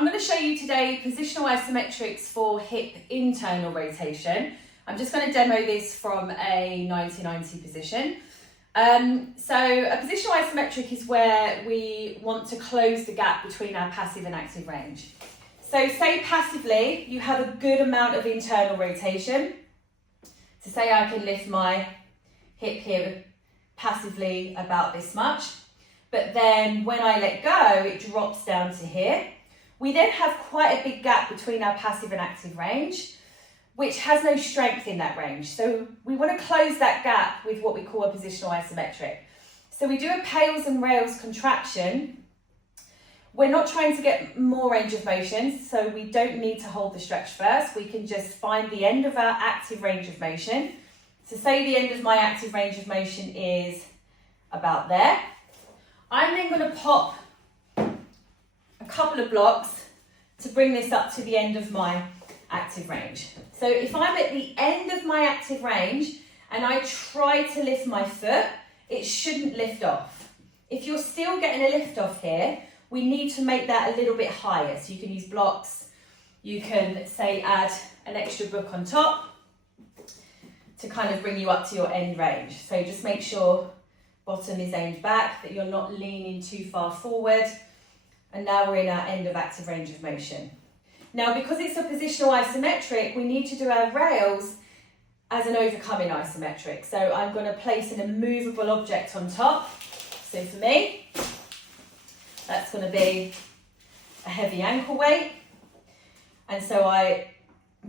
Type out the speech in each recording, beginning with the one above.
I'm going to show you today positional isometrics for hip internal rotation. I'm just going to demo this from a 90-90 position. So a positional isometric is where we want to close the gap between our passive and active range. So say passively, you have a good amount of internal rotation. So say I can lift my hip here passively about this much, but then when I let go, it drops down to here. We then have quite a big gap between our passive and active range, which has no strength in that range. So we want to close that gap with what we call a positional isometric. So we do a pales and rails contraction. We're not trying to get more range of motion, so we don't need to hold the stretch first. We can just find the end of our active range of motion. So say the end of my active range of motion is about there. I'm then going to pop a couple of blocks to bring this up to the end of my active range. So if I'm at the end of my active range and I try to lift my foot, it shouldn't lift off. If you're still getting a lift off here, we need to make that a little bit higher. So you can use blocks, you can say add an extra book on top to kind of bring you up to your end range. So just make sure bottom is aimed back, that you're not leaning too far forward. And now we're in our end of active range of motion. Now, because it's a positional isometric, we need to do our rails as an overcoming isometric. So I'm going to place an immovable object on top. So for me, that's going to be a heavy ankle weight. And so I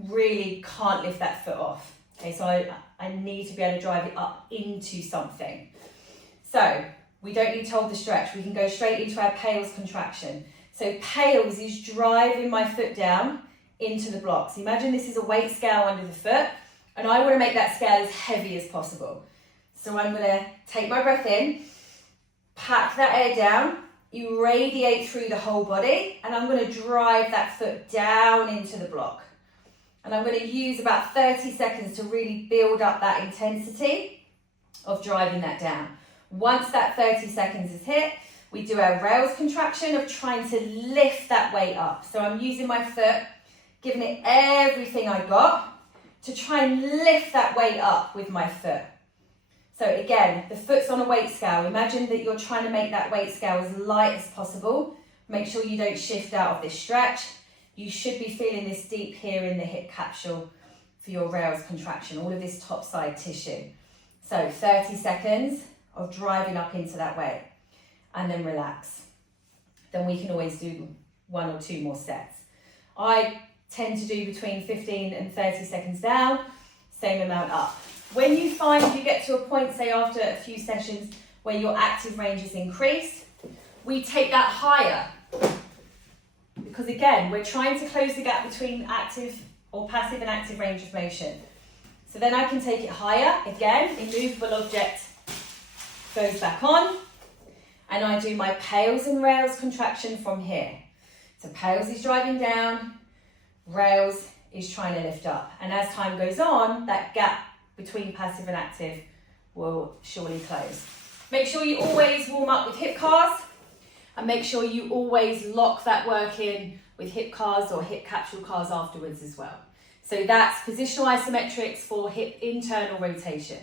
really can't lift that foot off. Okay, so I need to be able to drive it up into something. So we don't need to hold the stretch. We can go straight into our pales contraction. So pales is driving my foot down into the blocks. Imagine this is a weight scale under the foot, and I want to make that scale as heavy as possible. So I'm going to take my breath in, pack that air down, irradiate through the whole body, and I'm going to drive that foot down into the block. And I'm going to use about 30 seconds to really build up that intensity of driving that down. Once that 30 seconds is hit, we do our rails contraction of trying to lift that weight up. So I'm using my foot, giving it everything I got to try and lift that weight up with my foot. So again, the foot's on a weight scale. Imagine that you're trying to make that weight scale as light as possible. Make sure you don't shift out of this stretch. You should be feeling this deep here in the hip capsule for your rails contraction, all of this top side tissue. So 30 seconds of driving up into that weight, and then relax. Then we can always do 1 or 2 more sets. I tend to do between 15 and 30 seconds down, same amount up. When you find you get to a point, say after a few sessions, where your active range is increased, we take that higher. Because again, we're trying to close the gap between active or passive and active range of motion. So then I can take it higher. Again, immovable object goes back on, and I do my pales and rails contraction from here. So pales is driving down, rails is trying to lift up. And as time goes on, that gap between passive and active will surely close. Make sure you always warm up with hip cars, and make sure you always lock that work in with hip cars or hip capsule cars afterwards as well. So that's positional isometrics for hip internal rotation.